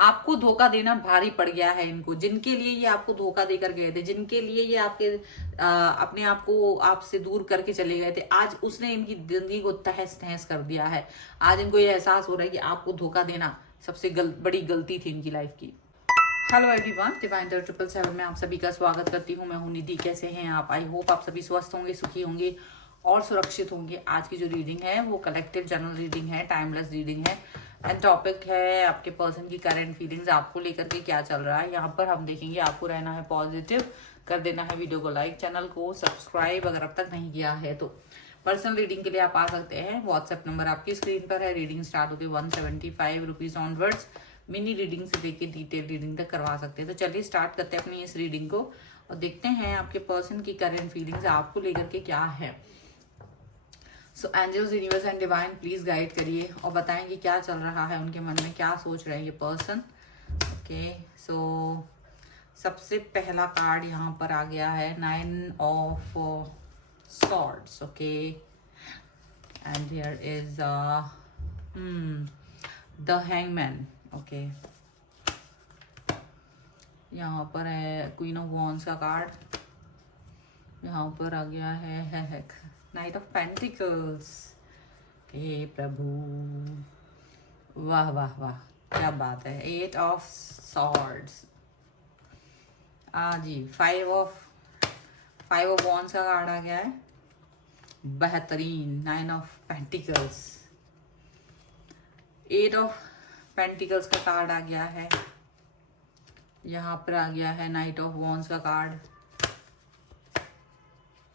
आपको धोखा देना भारी पड़ गया है इनको। जिनके लिए ये आपको धोखा देकर गए थे, जिनके लिए ये अपने आप को आपसे दूर करके चले गए थे, आज उसने इनकी जिंदगी को तहस नहस कर दिया है। आज इनको ये एहसास हो रहा है कि आपको धोखा देना सबसे बड़ी गलती थी इनकी लाइफ की। हेलो एवरीवन, डिवाइन 777 में आप सभी का स्वागत करती हूँ। मैं हूँ निधि। कैसे हैं आप? आई होप आप सभी स्वस्थ होंगे, सुखी होंगे और सुरक्षित होंगे। आज की जो रीडिंग है वो कलेक्टिव जनरल रीडिंग है, टाइमलेस रीडिंग है एंड टॉपिक है आपके पर्सन की करंट फीलिंग्स, आपको लेकर के क्या चल रहा है। यहाँ पर हम देखेंगे आपको रहना है पॉजिटिव, कर देना है वीडियो को लाइक, चैनल को सब्सक्राइब अगर अब तक नहीं किया है तो। पर्सनल रीडिंग के लिए आप आ सकते हैं, व्हाट्सएप नंबर आपकी स्क्रीन पर है। रीडिंग स्टार्ट होती है 175 रुपीज ऑनवर्ड्स। मिनी रीडिंग से लेके डिटेल रीडिंग तक करवा सकते हैं। तो चलिए स्टार्ट करते हैं अपनी इस रीडिंग को और देखते हैं आपके पर्सन की करंट फीलिंग्स आपको लेकर के क्या है। So angels, universe and divine please guide करिए और बताएं कि क्या चल रहा है उनके मन में, क्या सोच रहे हैं ये पर्सन। ओके, सो सबसे पहला कार्ड यहाँ पर आ गया है 9 of swords. Okay, and here is the hangman. Okay, यहाँ पर है क्वीन ऑफ वॉन्ड्स का कार्ड। यहाँ पर आ गया है नाइट ऑफ पेंटिकल्स। हे प्रभु, वाह वाह वाह, क्या बात है। 8 ऑफ सॉर्ड्स जी। 5 ऑफ वॉन्ड्स का कार्ड आ गया है, बेहतरीन। 9 ऑफ पेंटिकल्स, 8 ऑफ पेंटिकल्स का कार्ड आ गया है। यहाँ पर आ गया है नाइट ऑफ वॉन्ड्स का कार्ड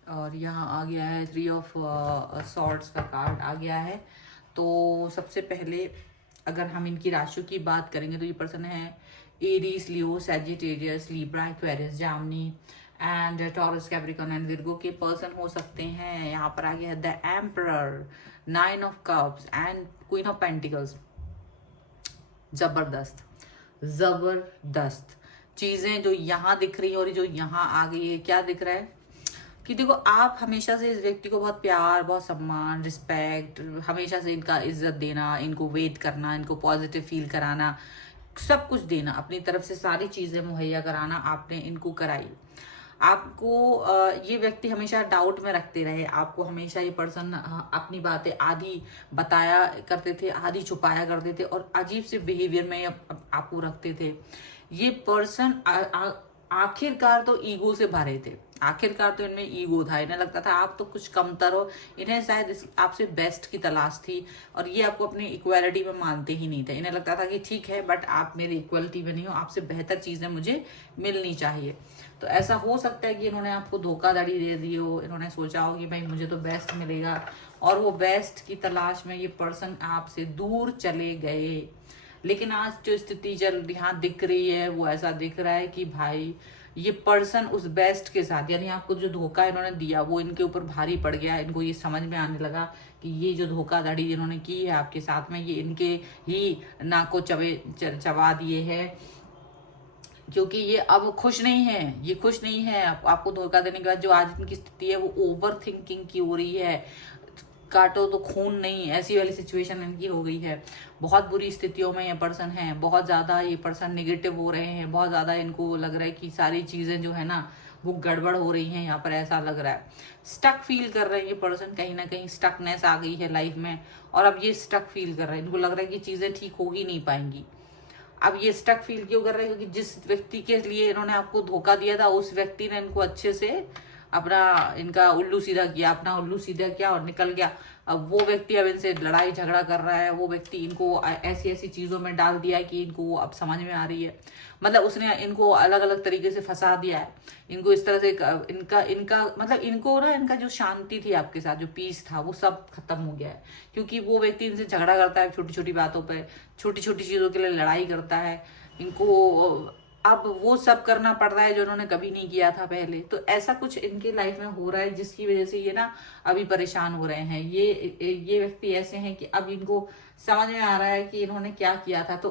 और यहाँ आ गया है 3 ऑफ सॉर्ड्स का कार्ड आ गया है। तो सबसे पहले अगर हम इनकी राशियों की बात करेंगे तो ये पर्सन है एरीज, लियो, सैजिटेरियस, लिब्रा, एक्वेरियस, जामनी and taurus, Capricorn and Virgo के पर्सन हो सकते हैं। यहाँ पर आ गया है the emperor, 9 of cups and queen of pentacles. जबरदस्त जबरदस्त चीजें जो यहाँ दिख रही है और जो यहाँ आ गई है। क्या दिख रहा है कि देखो, आप हमेशा से इस व्यक्ति को बहुत प्यार, बहुत सम्मान, रिस्पेक्ट, हमेशा से इनका इज्जत देना, इनको वेट करना, इनको पॉजिटिव फील कराना, सब कुछ देना, अपनी तरफ से सारी चीजें मुहैया कराना आपने इनको कराई। आपको ये व्यक्ति हमेशा डाउट में रखते रहे, आपको हमेशा ये पर्सन अपनी बातें आधी बताया करते थे, आधी छुपाया करते थे और अजीब से बिहेवियर में आपको रखते थे। ये पर्सन आखिरकार तो ईगो से भरे थे, आखिरकार तो इनमें ईगो था। इन्हें लगता था आप तो कुछ कमतर हो, इन्हें शायद आपसे बेस्ट की तलाश थी और ये आपको अपनी इक्वालिटी में मानते ही नहीं थे। इन्हें लगता था कि ठीक है बट आप मेरी इक्वालिटी में नहीं हो, आपसे बेहतर चीजें मुझे मिलनी चाहिए। तो ऐसा हो सकता है कि इन्होंने आपको धोखाधड़ी दे दी हो, इन्होंने सोचा हो कि भाई मुझे तो बेस्ट मिलेगा और वो बेस्ट की तलाश में ये पर्सन आपसे दूर चले गए। लेकिन आज जो स्थिति चल यहाँ दिख रही है वो ऐसा दिख रहा है कि भाई ये पर्सन उस बेस्ट के साथ, यानी आपको जो धोखा इन्होंने दिया वो इनके ऊपर भारी पड़ गया। इनको ये समझ में आने लगा कि ये जो धोखाधड़ी इन्होंने की है आपके साथ में, ये इनके ही नाक को चबा दिए है, क्योंकि ये अब खुश नहीं है। ये खुश नहीं है आपको धोखा देने के बाद। जो आज इनकी स्थिति है वो ओवर थिंकिंग की हो रही है, काटो तो खून नहीं, ऐसी वाली सिचुएशन इनकी हो गई है। बहुत बुरी स्थितियों में ये पर्सन है, बहुत ज्यादा ये पर्सन नेगेटिव हो रहे हैं, बहुत ज्यादा इनको लग रहा है कि सारी चीजें जो है ना वो गड़बड़ हो रही हैं। यहाँ पर ऐसा लग रहा है स्टक फील कर रहे हैं ये पर्सन, कहीं ना कहीं स्टकनेस आ गई है लाइफ में और अब ये स्टक फील कर रहे हैं। इनको लग रहा है कि चीजें ठीक हो ही नहीं पाएंगी। अब ये स्टक फील क्यों कर रहे हैं? क्योंकि जिस व्यक्ति के लिए इन्होंने आपको धोखा दिया था उस व्यक्ति ने इनको अच्छे से इनका उल्लू सीधा किया, अपना उल्लू सीधा किया और निकल गया। अब वो व्यक्ति अब इनसे लड़ाई झगड़ा कर रहा है, वो व्यक्ति इनको ऐसी ऐसी चीजों में डाल दिया है कि इनको अब समझ में आ रही है। मतलब उसने इनको अलग अलग तरीके से फंसा दिया है, इनको इस तरह से इनका मतलब इनको ना इनका जो शांति थी आपके साथ, जो पीस था वो सब खत्म हो गया है। क्योंकि वो व्यक्ति इनसे झगड़ा करता है छोटी छोटी बातों पर, छोटी छोटी चीजों के लिए लड़ाई करता है। इनको अब वो सब करना पड़ रहा है जो इन्होंने कभी नहीं किया था पहले। तो ऐसा कुछ इनके लाइफ में हो रहा है जिसकी वजह से ये ना अभी परेशान हो रहे हैं। ये व्यक्ति ऐसे हैं कि अब इनको समझ में आ रहा है कि इन्होंने क्या किया था। तो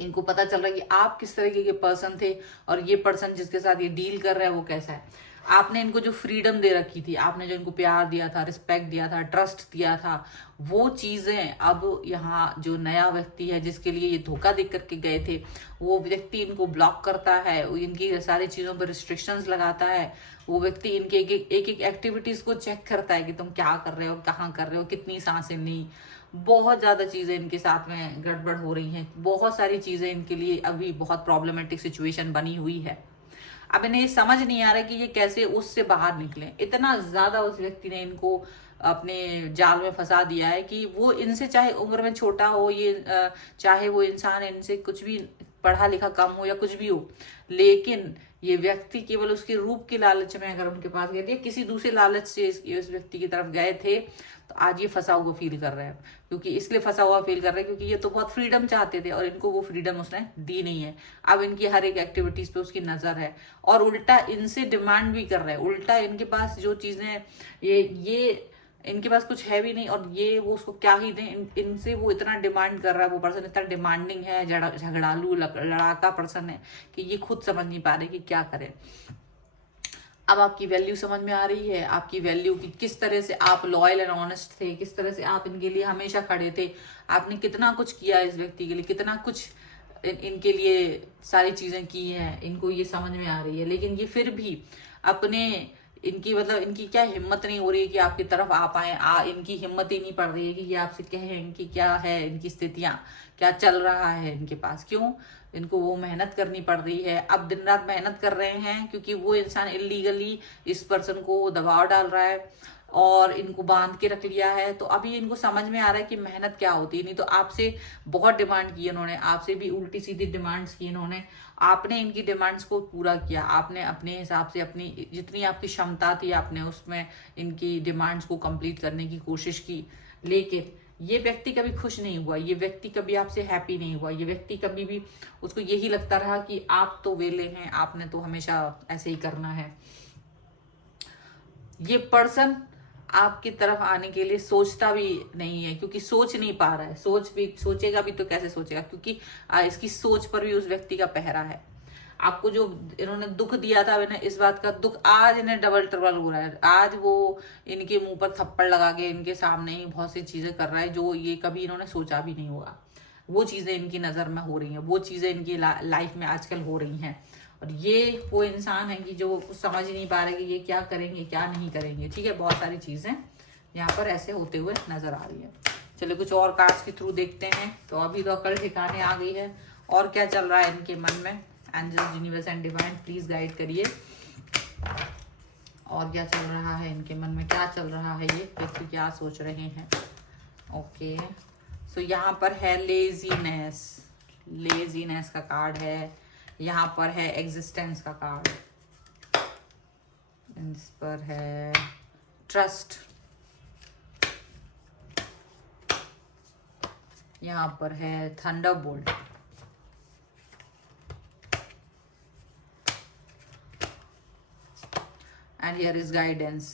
इनको पता चल रहा है कि आप किस तरीके के पर्सन थे और ये पर्सन जिसके साथ ये डील कर रहा है वो कैसा है। आपने इनको जो फ्रीडम दे रखी थी, आपने जो इनको प्यार दिया था, रिस्पेक्ट दिया था, ट्रस्ट दिया था, वो चीजें अब यहाँ जो नया व्यक्ति है जिसके लिए ये धोखा दे करके गए थे, वो व्यक्ति इनको ब्लॉक करता है, वो इनकी सारी चीजों पर रिस्ट्रिक्शंस लगाता है। वो व्यक्ति इनके एक एक्टिविटीज को चेक करता है कि तुम क्या कर रहे हो, कहाँ कर रहे हो, कितनी सांसें ली। बहुत ज्यादा चीजें इनके साथ में गड़बड़ हो रही हैं। बहुत सारी चीजें इनके लिए अभी बहुत प्रॉब्लमेटिक सिचुएशन बनी हुई है। अब इन्हें समझ नहीं आ रहा कि ये कैसे उससे बाहर निकले। इतना ज्यादा उस व्यक्ति ने इनको अपने जाल में फंसा दिया है कि वो इनसे चाहे उम्र में छोटा हो, ये चाहे वो इंसान इनसे कुछ भी पढ़ा लिखा कम हो या कुछ भी हो, लेकिन ये व्यक्ति केवल उसके रूप के लालच में अगर उनके पास गए थे, किसी दूसरे लालच से इस व्यक्ति की तरफ गए थे, तो आज ये फंसा हुआ फील कर रहे हैं। क्योंकि इसलिए फंसा हुआ फील कर रहे हैं क्योंकि ये तो बहुत फ्रीडम चाहते थे और इनको वो फ्रीडम उसने दी नहीं है। अब इनकी हर एक एक्टिविटीज पे उसकी नजर है और उल्टा इनसे डिमांड भी कर रहे हैं। उल्टा इनके पास जो चीजें ये इनके पास कुछ है भी नहीं और ये वो उसको क्या ही दें, इनसे वो इतना डिमांड कर रहा है। वो पर्सन इतना डिमांडिंग है, झगड़ालू लड़ाका पर्सन है कि ये खुद समझ नहीं पा रहे कि क्या करें। अब आपकी वैल्यू समझ में आ रही है, आपकी वैल्यू की किस तरह से आप लॉयल एंड ऑनेस्ट थे, किस तरह से आप इनके लिए हमेशा खड़े थे, आपने कितना कुछ किया इस व्यक्ति के लिए, कितना कुछ इनके लिए सारी चीजें की हैं, इनको ये समझ में आ रही है। लेकिन ये फिर भी अपने इनकी क्या हिम्मत नहीं हो रही है कि आपकी तरफ आ पाए। इनकी हिम्मत ही नहीं पड़ रही है कि ये आपसे कहें कि क्या है इनकी स्थितियां, क्या चल रहा है इनके पास। क्यों? इनको वो मेहनत करनी पड़ रही है। अब दिन रात मेहनत कर रहे हैं क्योंकि वो इंसान इलीगली इस पर्सन को दबाव डाल रहा है और इनको बांध के रख लिया है। तो अभी इनको समझ में आ रहा है कि मेहनत क्या होती है। नहीं तो आपसे बहुत डिमांड की इन्होंने, आपसे भी उल्टी सीधी डिमांड्स की इन्होंने। आपने इनकी डिमांड्स को पूरा किया, आपने अपने हिसाब से अपनी जितनी आपकी क्षमता थी आपने उसमें इनकी डिमांड्स को कंप्लीट करने की कोशिश की। लेकिन ये व्यक्ति कभी खुश नहीं हुआ, ये व्यक्ति कभी आपसे हैप्पी नहीं हुआ। ये व्यक्ति कभी भी उसको यही लगता रहा कि आप तो वेले हैं, आपने तो हमेशा ऐसे ही करना है। ये पर्सन आपकी तरफ आने के लिए सोचता भी नहीं है क्योंकि सोच नहीं पा रहा है। सोचेगा भी तो कैसे सोचेगा, क्योंकि इसकी सोच पर भी उस व्यक्ति का पहरा है। आपको जो इन्होंने दुख दिया था, इन्हें इस बात का दुख आज इन्हें डबल ट्रिपल हो रहा है। आज वो इनके मुंह पर थप्पड़ लगा के इनके सामने ही बहुत सी चीजें कर रहा है जो ये कभी इन्होंने सोचा भी नहीं होगा। वो चीजें इनकी नजर में हो रही हैं, वो चीजें इनकी लाइफ में आजकल हो रही हैं। और ये वो इंसान है कि जो कुछ समझ ही नहीं पा रहे कि ये क्या करेंगे क्या नहीं करेंगे। ठीक है, बहुत सारी चीजें यहाँ पर ऐसे होते हुए नजर आ रही है। चलिए कुछ और कार्ड्स के थ्रू देखते हैं। तो अभी तो अकल ठिकाने आ गई है। और क्या चल रहा है इनके मन में? Angels, universe and divine please guide करिए। और क्या चल रहा है इनके मन में, क्या चल रहा है, ये व्यक्ति क्या सोच रहे हैं। ओके, सो यहाँ पर है लेजीनेस, लेजीनेस का कार्ड है। यहाँ पर है एग्जिस्टेंस का कार्ड, इस पर है ट्रस्ट, यहाँ पर है Thunderbolt, and here is guidance.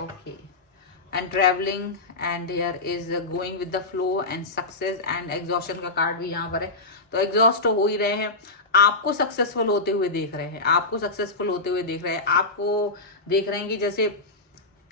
Okay, and traveling, and here is going with the flow and success and exhaustion का कार्ड भी यहाँ पर है। तो एग्जॉस्ट हो ही रहे हैं, आपको सक्सेसफुल होते हुए देख रहे हैं, आपको सक्सेसफुल होते हुए देख रहे हैं, आपको देख रहे हैं कि जैसे,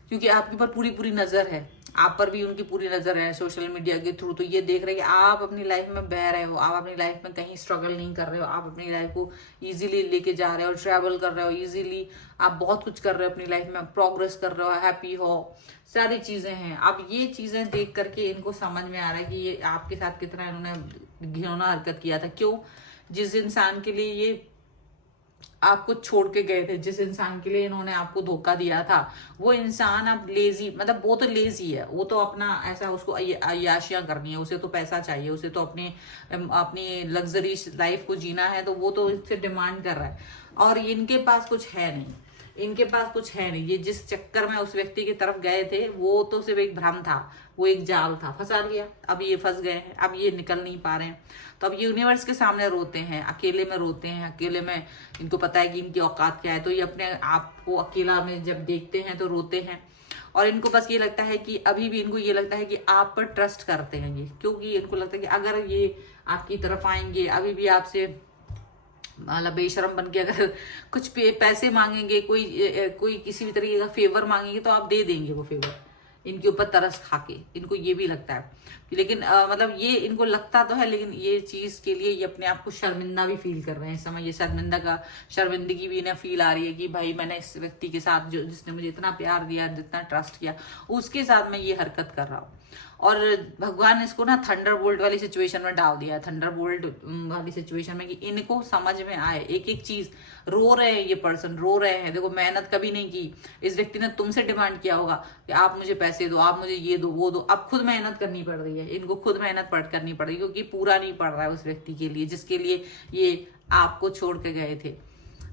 क्योंकि आपके ऊपर पूरी पूरी नजर है, आप पर भी उनकी पूरी नजर है सोशल मीडिया के थ्रू। तो ये देख रहे हैं कि आप अपनी लाइफ में बह रहे हो, आप अपनी लाइफ में कहीं स्ट्रगल नहीं कर रहे हो, आप अपनी लाइफ को इजीली लेके जा रहे हो, ट्रैवल कर रहे हो इजीली, आप बहुत कुछ कर रहे हो अपनी लाइफ में, प्रोग्रेस कर रहे हो, हैप्पी हो, सारी चीजें हैं। अब ये चीजें देख करके इनको समझ में आ रहा है कि ये आपके साथ कितना इन्होंने घिनौना हरकत किया था। क्यों? जिस इंसान के लिए ये आपको छोड़ के गए थे, जिस इंसान के लिए इन्होंने आपको धोखा दिया था, वो इंसान अब लेजी, मतलब वो तो लेजी है, वो तो अपना ऐसा उसको अय्याशियां करनी है, उसे तो पैसा चाहिए, उसे तो अपनी लग्जरी लाइफ को जीना है, तो वो तो इससे डिमांड कर रहा है। और इनके पास कुछ है नहीं, इनके पास कुछ है नहीं। ये जिस चक्कर में उस व्यक्ति की तरफ गए थे वो तो सिर्फ एक भ्रम था, वो एक जाल था, फंसा लिया। अब ये फंस गए हैं, अब ये निकल नहीं पा रहे हैं। तो अब यूनिवर्स के सामने रोते हैं, अकेले में रोते हैं, अकेले में इनको पता है कि इनकी औकात क्या है। तो ये अपने आप को अकेला में जब देखते हैं तो रोते हैं। और इनको बस ये लगता है कि अभी भी इनको ये लगता है कि आप पर ट्रस्ट करते हैं ये, क्योंकि इनको लगता है कि अगर ये आपकी तरफ आएंगे, अभी भी आपसे मतलब बेशरम बन के अगर कुछ पैसे मांगेंगे, कोई किसी भी तरीके का फेवर मांगेंगे तो आप दे देंगे वो फेवर, इनके ऊपर तरस खा के। इनको ये भी लगता है लेकिन मतलब ये इनको लगता तो है, लेकिन ये चीज के लिए ये अपने आप को शर्मिंदा भी फील कर रहे हैं इस समय। ये शर्मिंदगी भी इन्हें फील आ रही है कि भाई मैंने इस व्यक्ति के साथ जो जिसने मुझे इतना प्यार दिया, जितना ट्रस्ट किया, उसके साथ मैं ये हरकत कर रहा हूँ। और भगवान इसको ना थंडरबोल्ट वाली सिचुएशन में डाल दिया है, थंडरबोल्ट वाली सिचुएशन में, कि इनको समझ में आए एक एक चीज। रो रहे हैं ये पर्सन, रो रहे हैं, देखो मेहनत कभी नहीं की। इस व्यक्ति ने तुमसे डिमांड किया होगा कि आप मुझे पैसे दो, आप मुझे ये दो वो दो। अब खुद मेहनत करनी पड़ रही है इनको, खुद मेहनत करनी पड़ रही है, क्योंकि पूरा नहीं पड़ रहा है उस व्यक्ति के लिए जिसके लिए ये आपको छोड़ के गए थे।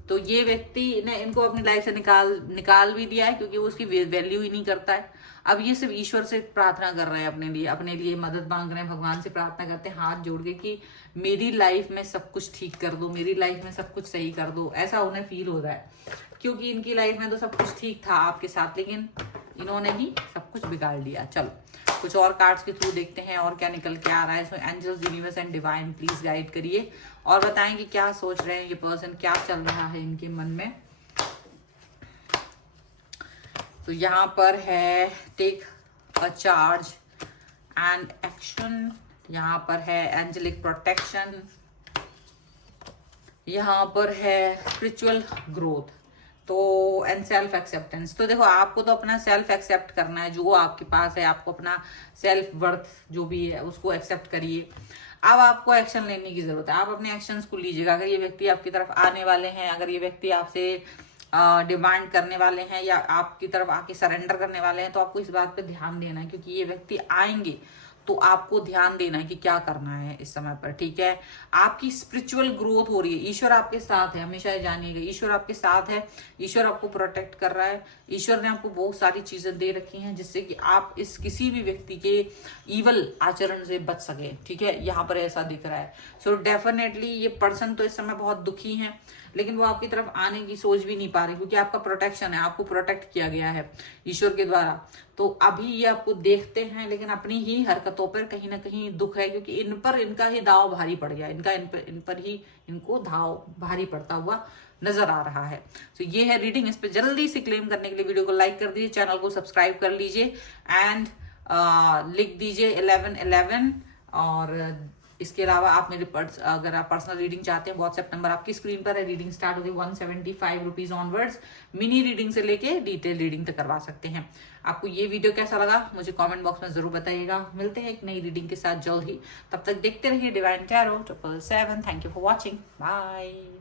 तो ये व्यक्ति ने इनको अपनी लाइफ से निकाल भी दिया है, क्योंकि वो उसकी वैल्यू ही नहीं करता है। अब ये सिर्फ ईश्वर से प्रार्थना कर रहे हैं अपने लिए मदद मांग रहे हैं, भगवान से प्रार्थना करते हैं हाथ जोड़ के कि मेरी लाइफ में सब कुछ ठीक कर दो, मेरी लाइफ में सब कुछ सही कर दो। ऐसा उन्हें फील हो रहा है, क्योंकि इनकी लाइफ में तो सब कुछ ठीक था आपके साथ, लेकिन इन्होंने ही सब कुछ बिगाड़ दिया। चलो कुछ और कार्ड्स के थ्रू देखते हैं और क्या निकल के आ रहा है। So angels, universe and divine please guide करिए और बताएं कि क्या सोच रहे हैं ये पर्सन, क्या चल रहा है इनके मन में। तो यहाँ पर है take a charge and action, यहाँ पर है एंजेलिक प्रोटेक्शन, यहाँ पर है स्पिरिचुअल ग्रोथ, तो एंड सेल्फ एक्सेप्टेंस। तो देखो आपको तो अपना सेल्फ एक्सेप्ट करना है, जो आपके पास है, आपको अपना सेल्फ वर्थ जो भी है उसको एक्सेप्ट करिए। अब आपको एक्शन लेने की जरूरत है, आप अपने एक्शंस को लीजिएगा। अगर ये व्यक्ति आपकी तरफ आने वाले हैं, अगर ये व्यक्ति आपसे डिमांड करने वाले हैं या आपकी तरफ आके सरेंडर करने वाले हैं, तो आपको इस बात पे ध्यान देना है, क्योंकि ये व्यक्ति आएंगे तो आपको ध्यान देना है कि क्या करना है इस समय पर, ठीक है। आपकी स्पिरिचुअल ग्रोथ हो रही है, ईश्वर आपके साथ है, हमेशा ये जानिएगा ईश्वर आपके साथ है, ईश्वर आपको प्रोटेक्ट कर रहा है। ईश्वर ने आपको बहुत सारी चीजें दे रखी हैं जिससे कि आप इस किसी भी व्यक्ति के ईवल आचरण से बच सके, ठीक है। यहाँ पर ऐसा दिख रहा है। सो डेफिनेटली ये पर्सन तो इस समय बहुत दुखी है, लेकिन वो आपकी तरफ आने की सोच भी नहीं पा रही, क्योंकि आपका प्रोटेक्शन है, आपको प्रोटेक्ट किया गया है ईश्वर के द्वारा। तो अभी ये आपको देखते हैं, लेकिन अपनी ही हरकतों पर कहीं ना कहीं दुख है, क्योंकि इन पर इनका ही दाव भारी पड़ गया, इन पर ही इनको दाव भारी पड़ता हुआ नजर आ रहा है। तो ये है रीडिंग। इस पे जल्दी से क्लेम करने के लिए वीडियो को लाइक कर दीजिए, चैनल को सब्सक्राइब कर लीजिए एंड लिख दीजिए 1111। और इसके अलावा आप मेरे अगर आप पर्सनल रीडिंग चाहते हैं, व्हाट्सएप नंबर आपकी स्क्रीन पर है। रीडिंग स्टार्ट होगी 175 रुपीज ऑनवर्ड्स। मिनी रीडिंग से लेके डिटेल रीडिंग तक करवा सकते हैं। आपको ये वीडियो कैसा लगा मुझे कमेंट बॉक्स में जरूर बताइएगा। मिलते हैं एक नई रीडिंग के साथ जल्द ही, तब तक देखते रहिए divine tarot 777। Thank you for watching, bye.